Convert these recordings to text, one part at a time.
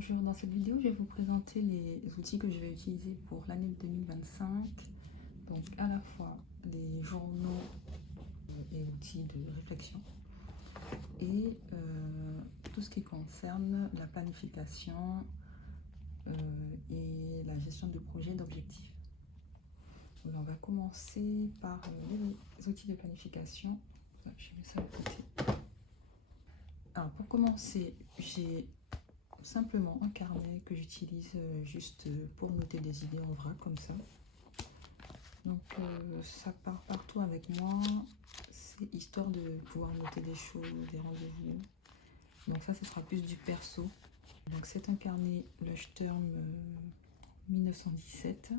Bonjour, dans cette vidéo, je vais vous présenter les outils que je vais utiliser pour l'année 2025. Donc à la fois des journaux et outils de réflexion et tout ce qui concerne la planification et la gestion de projets d'objectifs. On va commencer par les outils de planification. Je mets ça de côté. Alors pour commencer, j'ai simplement un carnet que j'utilise juste pour noter des idées en vrac comme ça. Donc ça part partout avec moi, c'est histoire de pouvoir noter des choses, des rendez-vous. Donc ça, ce sera plus du perso. Donc c'est un carnet Leuchtturm 1917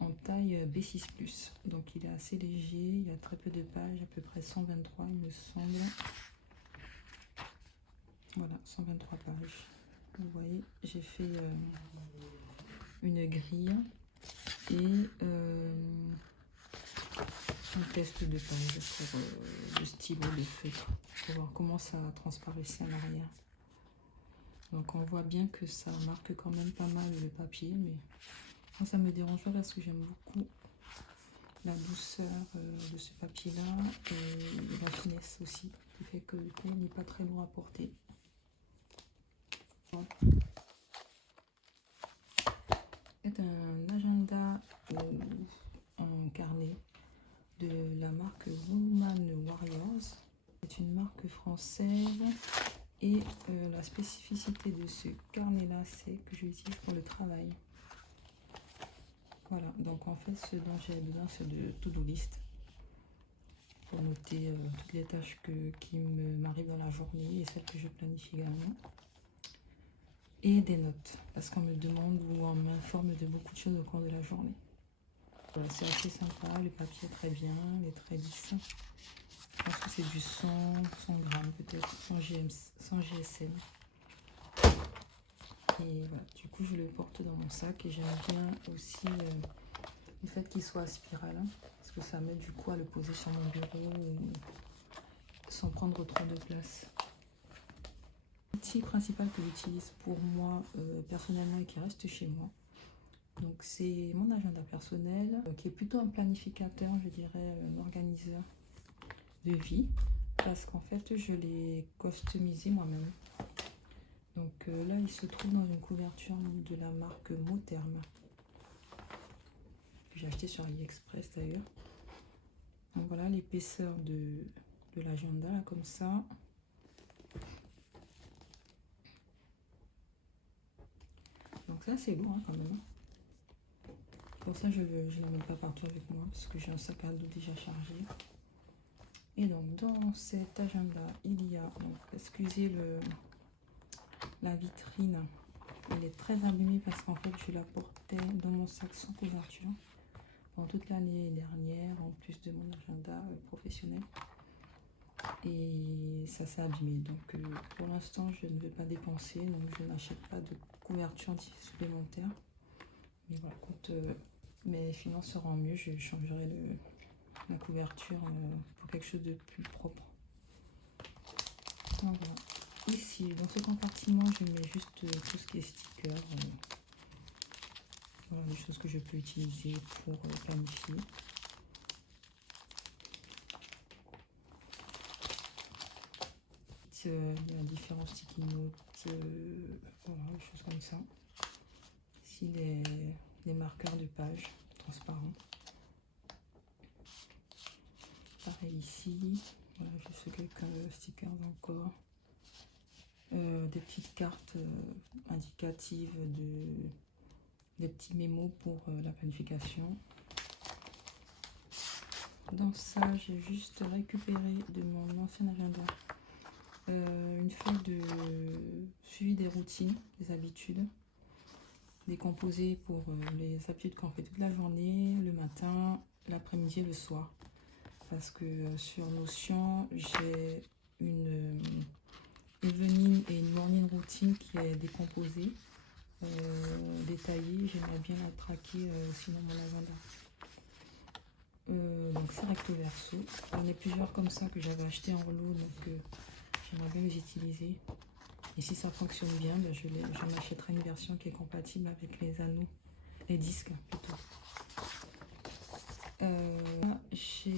en taille B6+. Donc il est assez léger, il y a très peu de pages, à peu près 123 il me semble. Voilà, 123 pages. Vous voyez, j'ai fait une grille et un test de page pour le stylo, le feutre, pour voir comment ça transparaissait à l'arrière. Donc on voit bien que ça marque quand même pas mal le papier, mais moi ça me dérange pas parce que j'aime beaucoup la douceur de ce papier-là et la finesse aussi, qui fait que le pen n'est pas très lourd à porter. C'est un agenda en carnet de la marque Woman Warriors. C'est une marque française et la spécificité de ce carnet là, c'est que je l'utilise pour le travail. Voilà, donc en fait ce dont j'ai besoin, c'est de to-do list pour noter toutes les tâches qui m'arrivent dans la journée et celles que je planifie également. Et des notes, parce qu'on me demande ou on m'informe de beaucoup de choses au cours de la journée. Voilà, c'est assez sympa, le papier est très bien, il est très lisse. Je pense que c'est du 100 grammes peut-être, 100 GSM. Et voilà, du coup je le porte dans mon sac et j'aime bien aussi le fait qu'il soit à spirale, hein, parce que ça m'aide du coup à le poser sur mon bureau sans prendre trop de place. L'outil principal que j'utilise pour moi personnellement et qui reste chez moi, donc c'est mon agenda personnel qui est plutôt un planificateur, je dirais un organiseur de vie, parce qu'en fait je l'ai customisé moi-même. Donc là il se trouve dans une couverture de la marque Motherm que j'ai acheté sur AliExpress d'ailleurs. Donc voilà l'épaisseur de l'agenda comme ça. Donc ça c'est lourd hein, quand même. Pour ça je ne l'emmène pas partout avec moi parce que j'ai un sac à dos déjà chargé. Et donc dans cet agenda il y a, donc, excusez la vitrine, elle est très abîmée parce qu'en fait je la portais dans mon sac sans couverture pendant toute l'année dernière en plus de mon agenda professionnel. Et ça s'est abîmé, donc pour l'instant je ne vais pas dépenser, donc je n'achète pas de couverture supplémentaire. Mais voilà, quand mes finances seront mieux, je changerai la couverture pour quelque chose de plus propre. Voilà. Ici, dans ce compartiment, je mets juste tout ce qui est sticker. Voilà, les choses que je peux utiliser pour planifier. Il y a différents sticky notes, voilà, des choses comme ça. Ici, les marqueurs de page transparents. Pareil ici, voilà, juste quelques stickers encore. Des petites cartes indicatives, des petits mémos pour la planification. Dans ça, j'ai juste récupéré de mon ancien agenda une feuille de suivi des routines, des habitudes, décomposées pour les habitudes qu'on fait toute la journée, le matin, l'après-midi et le soir. Parce que sur Notion, j'ai une evening et une morning routine qui est décomposée, détaillée. J'aimerais bien la traquer aussi dans mon agenda. Donc c'est recto verso. Il y en a plusieurs comme ça que j'avais acheté en lot, donc j'aimerais bien les utiliser. Et si ça fonctionne bien, ben, j'en achèterai une version qui est compatible avec les anneaux, les disques plutôt. J'ai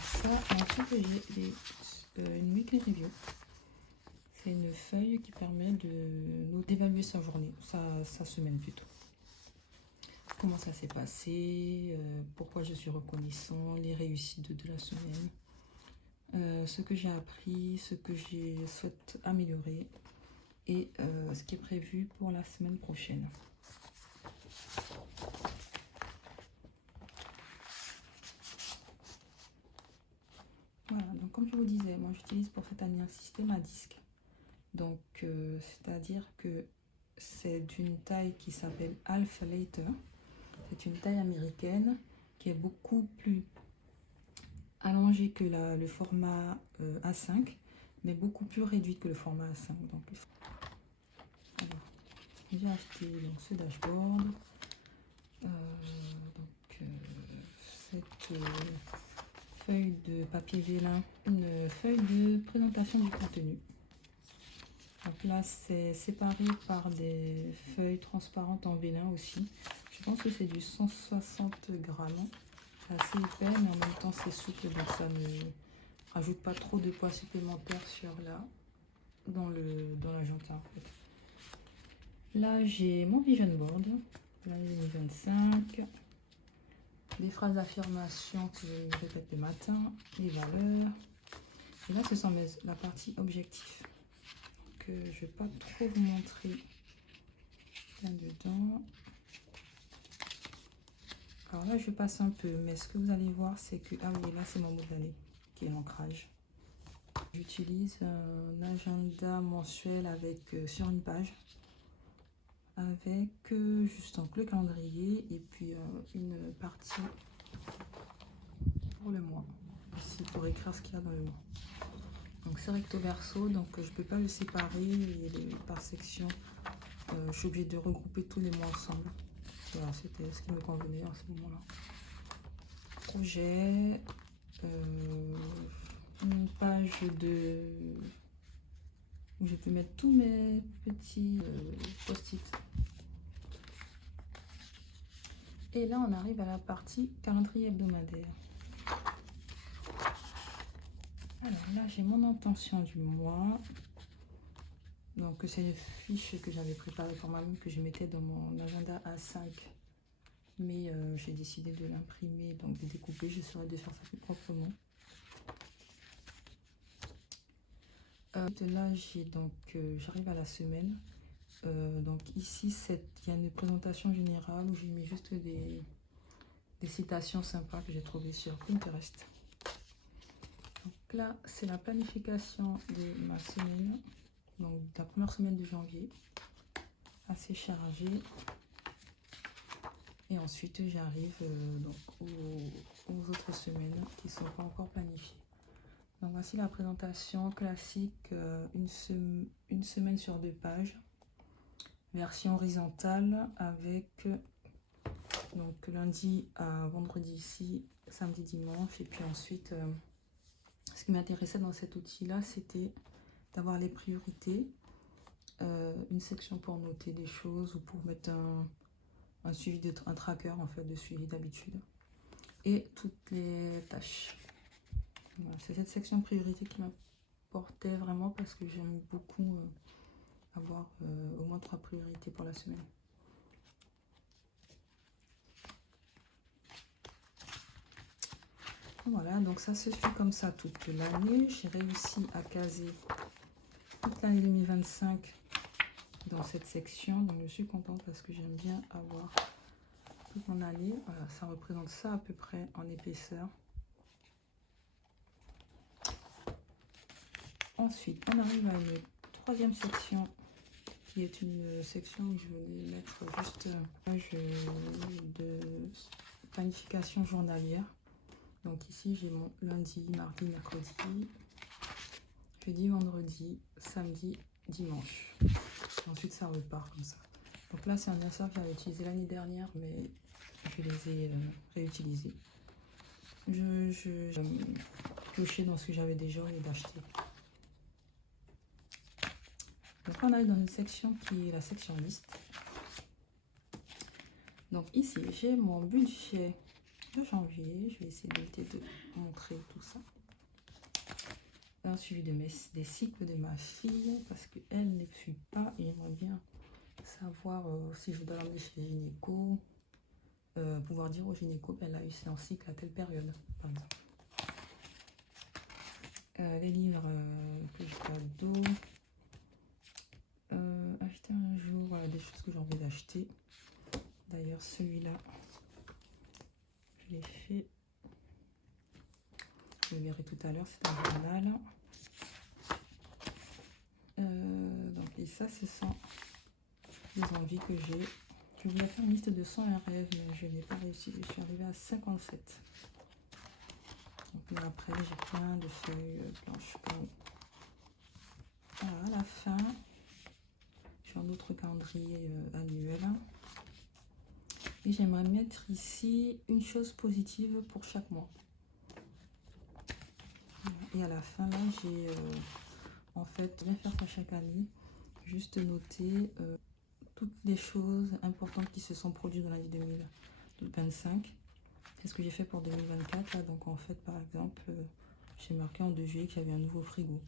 ça. Ensuite, j'ai une weekly review. C'est une feuille qui permet d'évaluer sa journée, sa semaine plutôt. Comment ça s'est passé, pourquoi je suis reconnaissant, les réussites de la semaine, ce que j'ai appris, ce que je souhaite améliorer et ce qui est prévu pour la semaine prochaine. Voilà, donc comme je vous disais, moi j'utilise pour cette année un système à disque. Donc c'est-à-dire que c'est d'une taille qui s'appelle Alpha Later. C'est une taille américaine qui est beaucoup plus allongée que le format A5, mais beaucoup plus réduite que le format A5. Donc, j'ai acheté donc, ce dashboard, cette feuille de papier vélin, une feuille de présentation du contenu. Donc là, c'est séparé par des feuilles transparentes en vélin aussi. Je pense que c'est du 160 grammes. C'est assez épais, mais en même temps, c'est souple, donc ça ne rajoute pas trop de poids supplémentaires dans la janta. En fait. Là, j'ai mon vision board. Là, j'ai 25. Des phrases d'affirmation que je répète le matin. Les valeurs. Et là, ce sont la partie objectif. Que je ne vais pas trop vous montrer là-dedans. Alors là, je passe un peu, mais ce que vous allez voir, c'est que... Ah oui, là, c'est mon mot de l'année, qui est l'ancrage. J'utilise un agenda mensuel avec sur une page, avec juste donc, le calendrier et puis une partie pour le mois. Ici, pour écrire ce qu'il y a dans le mois. Donc c'est recto verso, donc je ne peux pas le séparer par section. Je suis obligée de regrouper tous les mois ensemble. Voilà, c'était ce qui me convenait à ce moment-là. Projet, une page où je peux mettre tous mes petits post-it. Et là, on arrive à la partie calendrier hebdomadaire. Alors là, j'ai mon intention du mois. Donc, c'est une fiche que j'avais préparée pour moi-même, que je mettais dans mon agenda A5. Mais j'ai décidé de l'imprimer, donc de découper. J'essaierai de faire ça plus proprement. Là, j'arrive à la semaine. Donc ici, il y a une présentation générale où j'ai mis juste des citations sympas que j'ai trouvées sur Pinterest. Donc là, c'est la planification de ma semaine. Donc la première semaine de janvier. Assez chargée. Et ensuite, j'arrive aux autres semaines qui ne sont pas encore planifiées. Donc voici la présentation classique, une semaine sur 2 pages, version horizontale avec donc lundi à vendredi ici, samedi, dimanche. Et puis ensuite, ce qui m'intéressait dans cet outil-là, c'était d'avoir les priorités, une section pour noter des choses ou pour mettre un tracker en fait de suivi d'habitude et toutes les tâches. Voilà, c'est cette section priorité qui m'apportait vraiment parce que j'aime beaucoup avoir au moins 3 priorités pour la semaine. Voilà, donc ça se suit comme ça toute l'année. J'ai réussi à caser toute l'année 2025 dans cette section. Donc je suis contente parce que j'aime bien avoir toute mon année. Voilà, ça représente ça à peu près en épaisseur. Ensuite, on arrive à une troisième section qui est une section où je vais mettre juste une page de planification journalière. Donc ici, j'ai mon lundi, mardi, mercredi, jeudi, vendredi, samedi, dimanche. Et ensuite, ça repart comme ça. Donc là, c'est un insert que j'avais utilisé l'année dernière, mais je les ai réutilisés. Je piochais dans ce que j'avais déjà et d'acheter. Donc là, on arrive dans une section qui est la section liste. Donc ici, j'ai mon budget de janvier. Je vais essayer d'éviter de montrer tout ça. Un suivi des cycles de ma fille parce qu'elle ne suit pas et j'aimerais bien savoir si je dois l'emmener chez le gynéco. Pouvoir dire au gynéco qu'elle a eu son cycle à telle période, par exemple. Les livres que je cadeau. Acheter un jour, voilà, des choses que j'ai envie d'acheter. D'ailleurs, celui-là, je l'ai fait. Vous le verrez tout à l'heure, c'est un journal. Donc, et ça, ce sont les envies que j'ai. Je voulais faire une liste de 101 rêves, mais je n'ai pas réussi. Je suis arrivée à 57. Donc là, après, j'ai plein de feuilles blanches. Voilà, à la fin, j'ai un autre calendrier annuel. Et j'aimerais mettre ici une chose positive pour chaque mois. Et à la fin, là, j'ai en fait, bien faire ça chaque année. Juste noter toutes les choses importantes qui se sont produites dans l'année 2025. C'est ce que j'ai fait pour 2024. Là. Donc en fait, par exemple, j'ai marqué en 2 juillet qu'il y avait un nouveau frigo.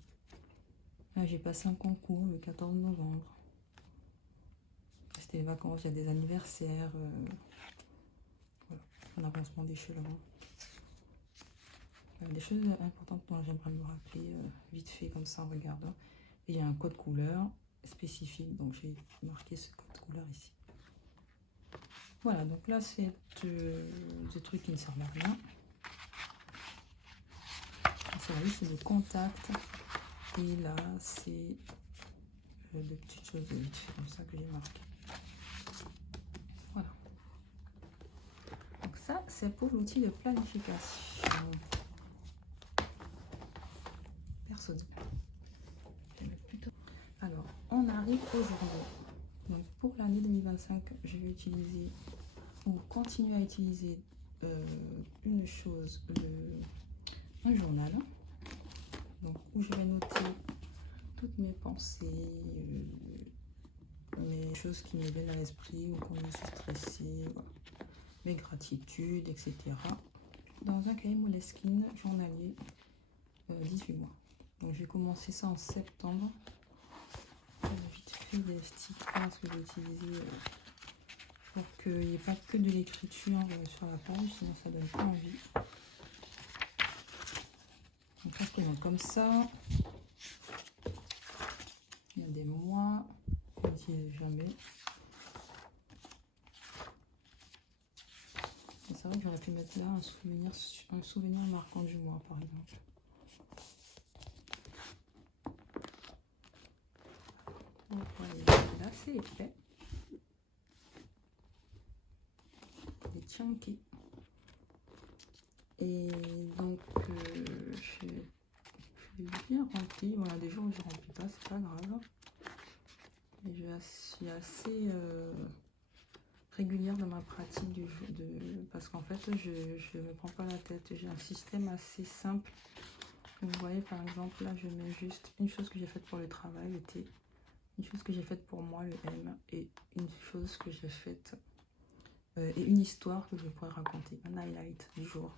Là, j'ai passé un concours le 14 novembre. C'était les vacances, il y a des anniversaires. Voilà, un avancement d'échelon. Des choses importantes dont j'aimerais me rappeler vite fait comme ça en regardant. Et il y a un code couleur spécifique, donc j'ai marqué ce code couleur ici. Voilà, donc là c'est des trucs qui ne servent à rien. Ça c'est des contacts. Et là c'est des petites choses vite fait comme ça que j'ai marqué. Voilà. Donc ça c'est pour l'outil de planification. Personnel. Alors, on arrive aujourd'hui. Donc, pour l'année 2025, je vais utiliser ou continuer à utiliser une chose, un journal. Donc, où je vais noter toutes mes pensées, les choses qui me viennent à l'esprit ou quand je suis stressée, voilà. Mes gratitudes, etc. Dans un cahier Moleskine journalier, 18 mois. Donc, j'ai commencé ça en septembre. Vite fait des petits phrases que j'ai utilisées pour qu'il n'y ait pas que de l'écriture sur la page, sinon ça donne pas envie. Donc là, c'est comme ça. Il y a des mois qu'on n'utilise jamais. C'est vrai que j'aurais pu mettre là un souvenir marquant du mois, par exemple. Là, c'est épais. Et chunky. Et donc, je l'ai bien rempli. Voilà, des jours où je ne remplis pas, c'est pas grave. Et je suis assez régulière dans ma pratique parce qu'en fait, je ne me prends pas la tête. J'ai un système assez simple. Vous voyez, par exemple, là, je mets juste une chose que j'ai faite pour le travail, le T. Une chose que j'ai faite pour moi, le M, et une chose que j'ai faite, et une histoire que je pourrais raconter, un highlight du jour.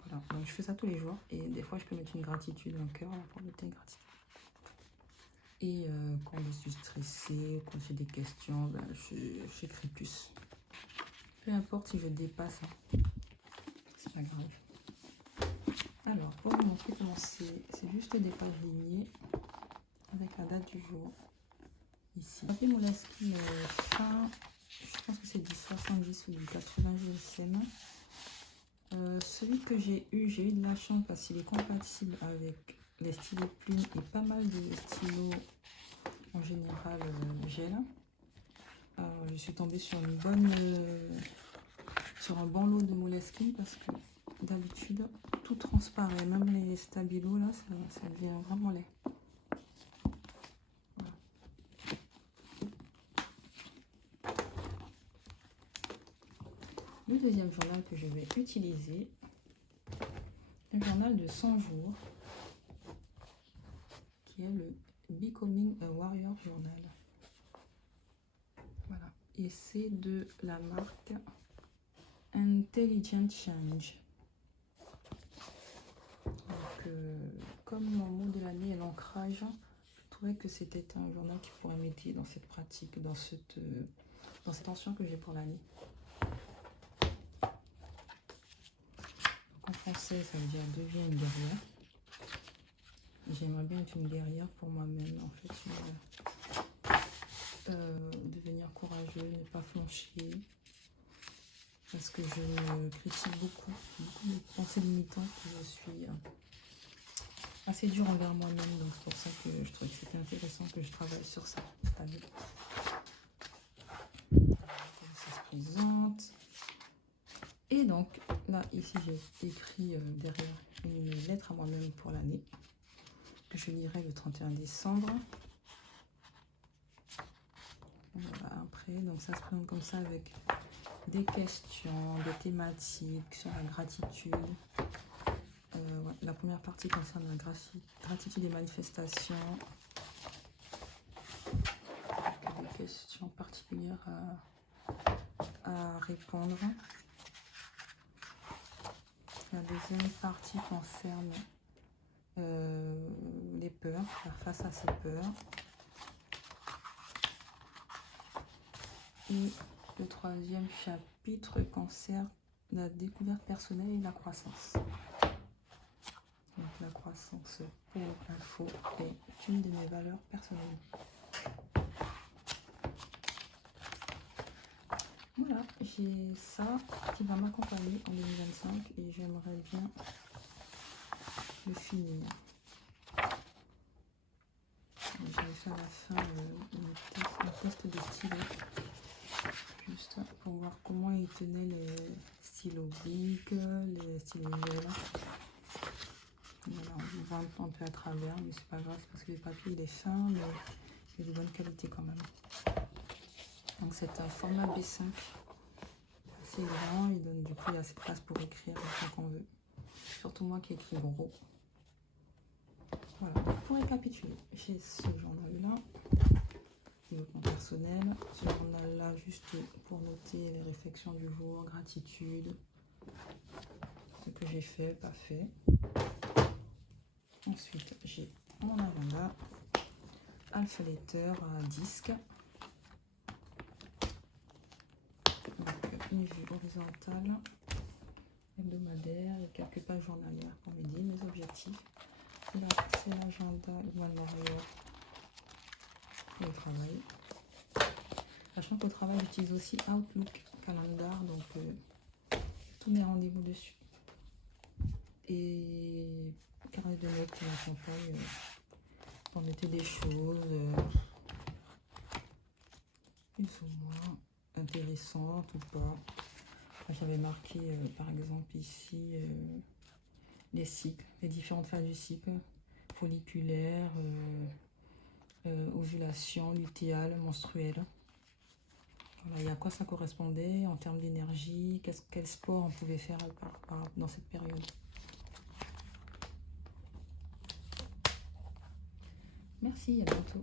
Voilà, donc je fais ça tous les jours, et des fois je peux mettre une gratitude, un cœur pour mettre une gratitude. Et quand je suis stressée, quand j'ai des questions, ben, j'écris plus. Peu importe si je dépasse, hein. C'est pas grave. Alors, pour vous montrer comment c'est juste des pages lignées. Avec la date du jour ici. Papier Moleskine fin, je pense que c'est du 70 ou du 80 GSM. Celui que j'ai eu de la chance parce qu'il est compatible avec les stylos plumes et pas mal de stylos en général gel. Alors, je suis tombée sur une bonne, sur un bon lot de Moleskine parce que d'habitude tout transparaît, même les stabilos là, ça devient vraiment laid. Le deuxième journal que je vais utiliser, le journal de 100 jours, qui est le Be Becoming a Warrior Journal. Voilà. Et c'est de la marque Intelligent Change. Donc, comme mon mot de l'année est l'ancrage, je trouvais que c'était un journal qui pourrait m'aider dans cette pratique, dans cette tension que j'ai pour l'année. En français, ça veut dire deviens une guerrière. J'aimerais bien être une guerrière pour moi-même, en fait. Devenir courageux, ne pas flancher. Parce que je me critique beaucoup de pensées limitantes. Je suis assez dure envers moi-même, donc c'est pour ça que je trouvais que c'était intéressant que je travaille sur ça cette année. Ça se présente. Et donc, là, ici, j'ai écrit derrière une lettre à moi-même pour l'année, que je lirai le 31 décembre. Voilà, après, donc ça se présente comme ça avec des questions, des thématiques sur la gratitude. Ouais, la première partie concerne la gratitude et manifestations. Des questions particulières à répondre. La deuxième partie concerne les peurs, faire face à ses peurs. Et le troisième chapitre concerne la découverte personnelle et la croissance. Donc la croissance, pour info, est une de mes valeurs personnelles. Voilà, j'ai ça qui va m'accompagner en 2025 et j'aimerais bien le finir. J'avais fait à la fin un test de stylo, juste pour voir comment il tenait les stylos bic, les stylos gel. Voilà, on voit un peu à travers, mais c'est pas grave parce que le papier il est fin, mais il est de bonne qualité quand même. Donc c'est un format B5, assez grand, il donne du coup il y a assez de place pour écrire quand on veut. Surtout moi qui écris gros. Voilà, pour récapituler, j'ai ce journal-là, développement personnel, ce journal-là juste pour noter les réflexions du jour, gratitude, ce que j'ai fait, pas fait. Ensuite, j'ai mon agenda, Alpha Letter à disque, donc une vue horizontale, hebdomadaire et quelques pages journalières pour m'aider, mes objectifs. Là, c'est l'agenda One Warrior pour le travail. Sachant qu'au travail, j'utilise aussi Outlook Calendar, donc tous mes rendez-vous dessus. Et carnet de notes qui m'accompagne pour noter des choses plus ou moins intéressantes ou pas. J'avais marqué par exemple ici les cycles, les différentes phases du cycle, folliculaire, ovulation, lutéale, menstruelle. Voilà, et à quoi ça correspondait en termes d'énergie, quel sport on pouvait faire dans cette période. Merci, à bientôt.